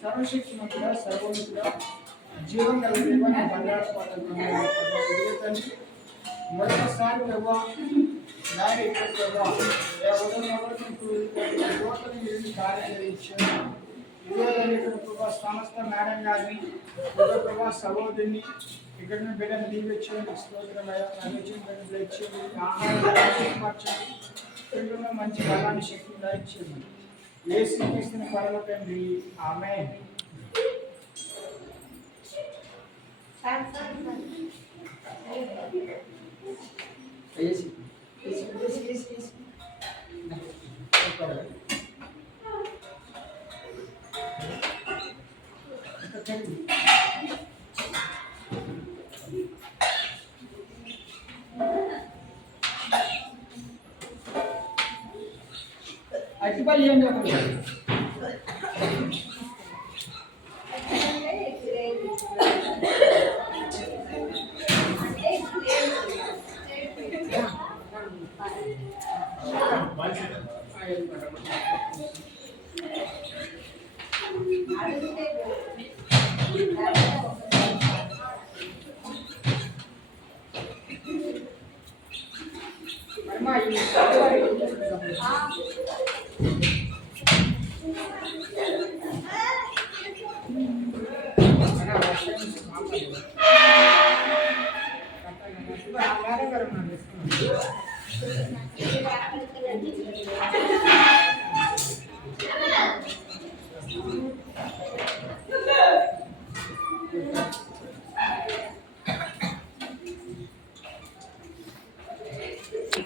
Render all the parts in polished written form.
సర్వశక్తిమంతుడా సర్వోన్నతుడా జీవం గల దేవా నీ బంగారు పాత్రలు మరొకసారి ప్రభా నాయన ఇక్కడ ప్రభా ఉదయం కార్యం జరిగించాను ఇక్కడ ప్రభా సమస్త మేడం గారిని ప్రభా సహోదరిని ఇక్కడ బిడ్డను దీవించండి స్తోత్రం ఆహారం మార్చండి పిల్లల్లో మంచి బలాన్ని శక్తిని దాయించండి యేసు క్రీస్తుని పరమ తండ్రి ఆమేన్. అట్టిపల్లి ఏంటి ఒకటి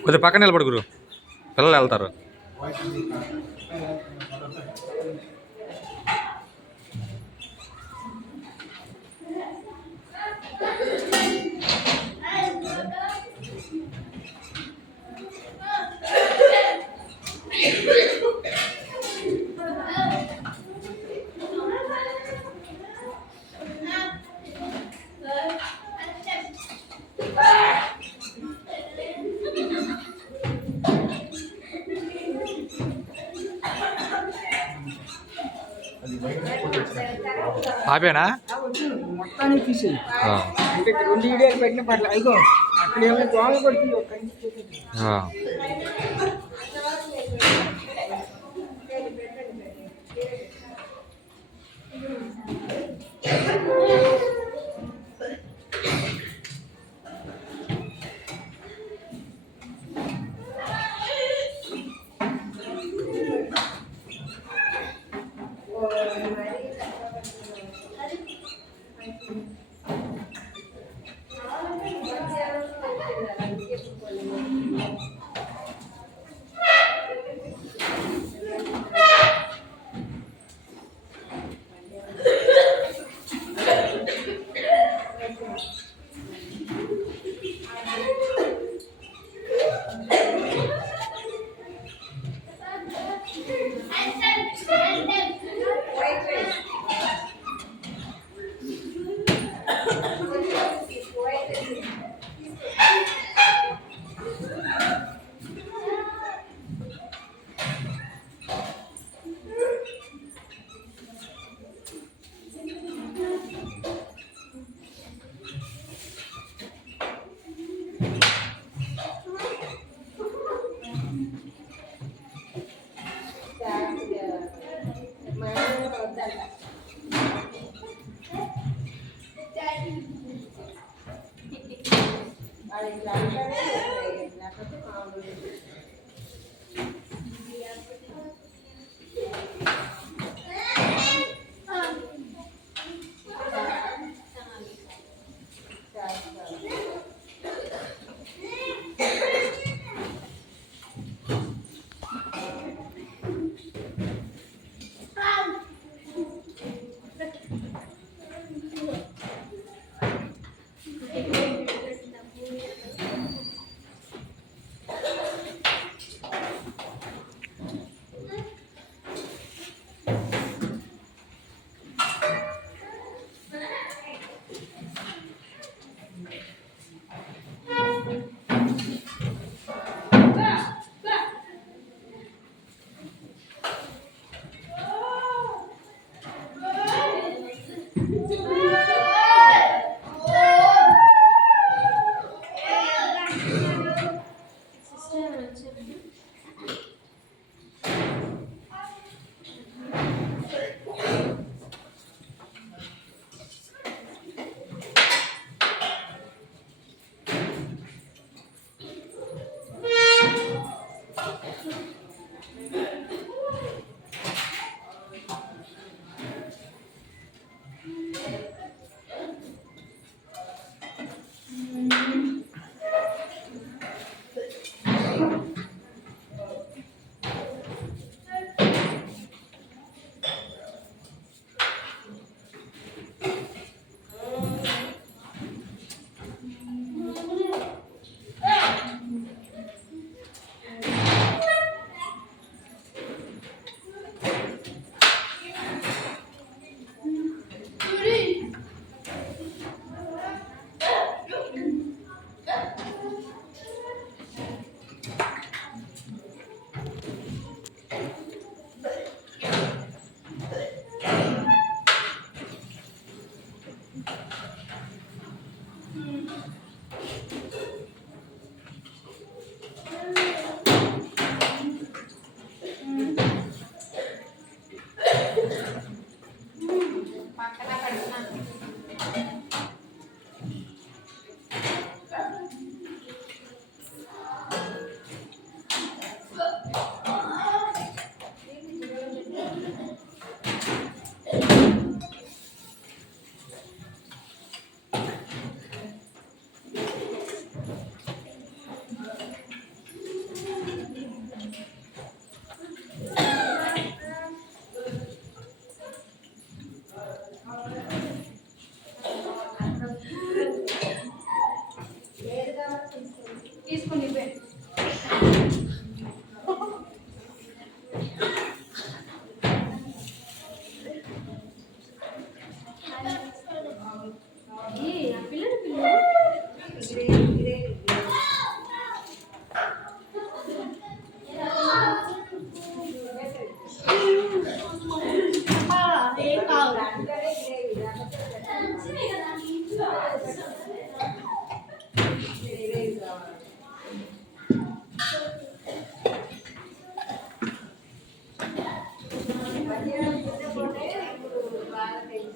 కొద్దిగా పక్కన నిలబడు గురు, పిల్లలు వెళ్తారు. ఆపేనా మొత్తానికి తీసేయి అంటే 2 వీడియోలు పెట్టిన పట్ల అయిగో అక్కడ ఏమైనా దోమలు పడుతుంది ఒక్కడి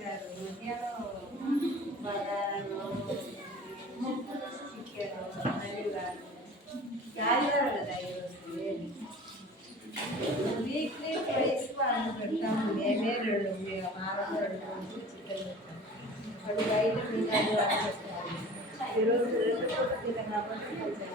పెట్టారు మధ్యాహ్నం బగారాలు చికెన్ ఆదివారం కదా ఈరోజు వీక్లీ ట్వైస్ వాళ్ళు పెడతాము మేమే మేము వారంలో 2 రోజులు చికెన్ పెడతాం వాళ్ళు బయట తిన్నాడు అని చెప్తారు ఈరోజు 2 పూట తిన్నాం కాబట్టి కొంచెం